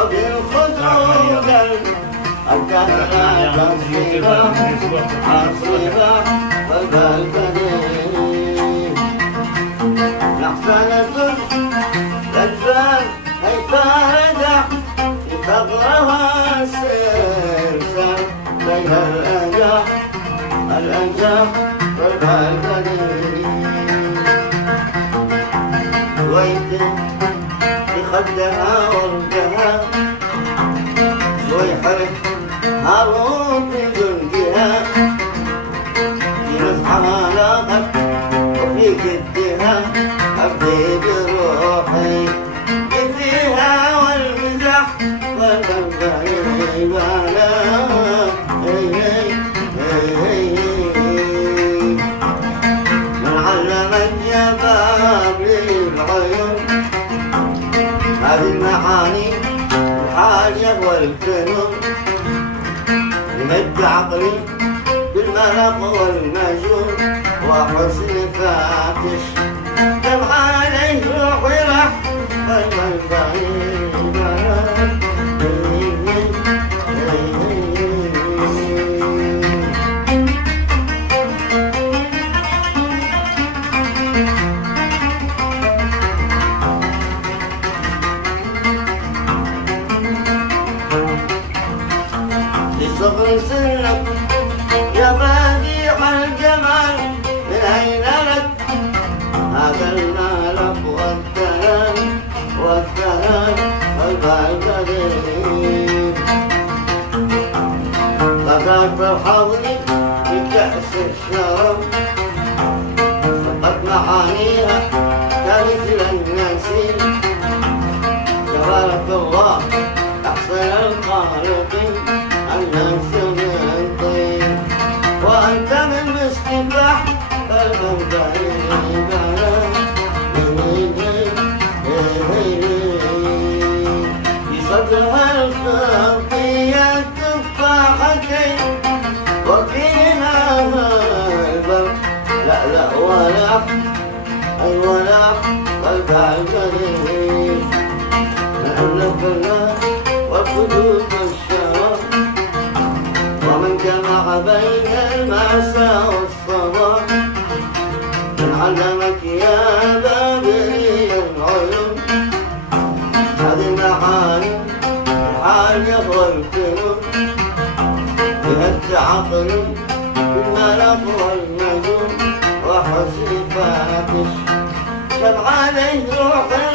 وبالخدود الكهرباء عصيبة والبلبلين نحسنة الأجبال هي فاردة في ثغرها السرسال بين الأنجاح والبلبلين ويتم بخدها وردها ويحرك هارون في جلدها في مسحها لاقت وفي كدها أبدي بروحي كدها والمزح والبلبلين وعلى من علمك يا باب للعيون هذه المعاني الحالية والفنون لمد عقلي بالملق والمجون وحسن فاتش كم عليه روحي راح صبر سنك يا بديع الجمال من أين لك هذا الملك والثنان والبلبلين غداك بالحضن بكأس الشرف فقد معانيها كمثل النسيم تبارك الله أحسن الخالقين النفس من طيب وأنت من مستباح المنتهي بصدرها الخطية تفاحتين وفيها البر لا ولا أي ولا والبعجرين لأنك الله والخدود والشرف ومن جمع بين المساء والصباح من علمك يا بابلي العيون هذه المعاني العالية والفنون فيها التعقل بالملك والنجوم وحسن فاتش كم عليه روح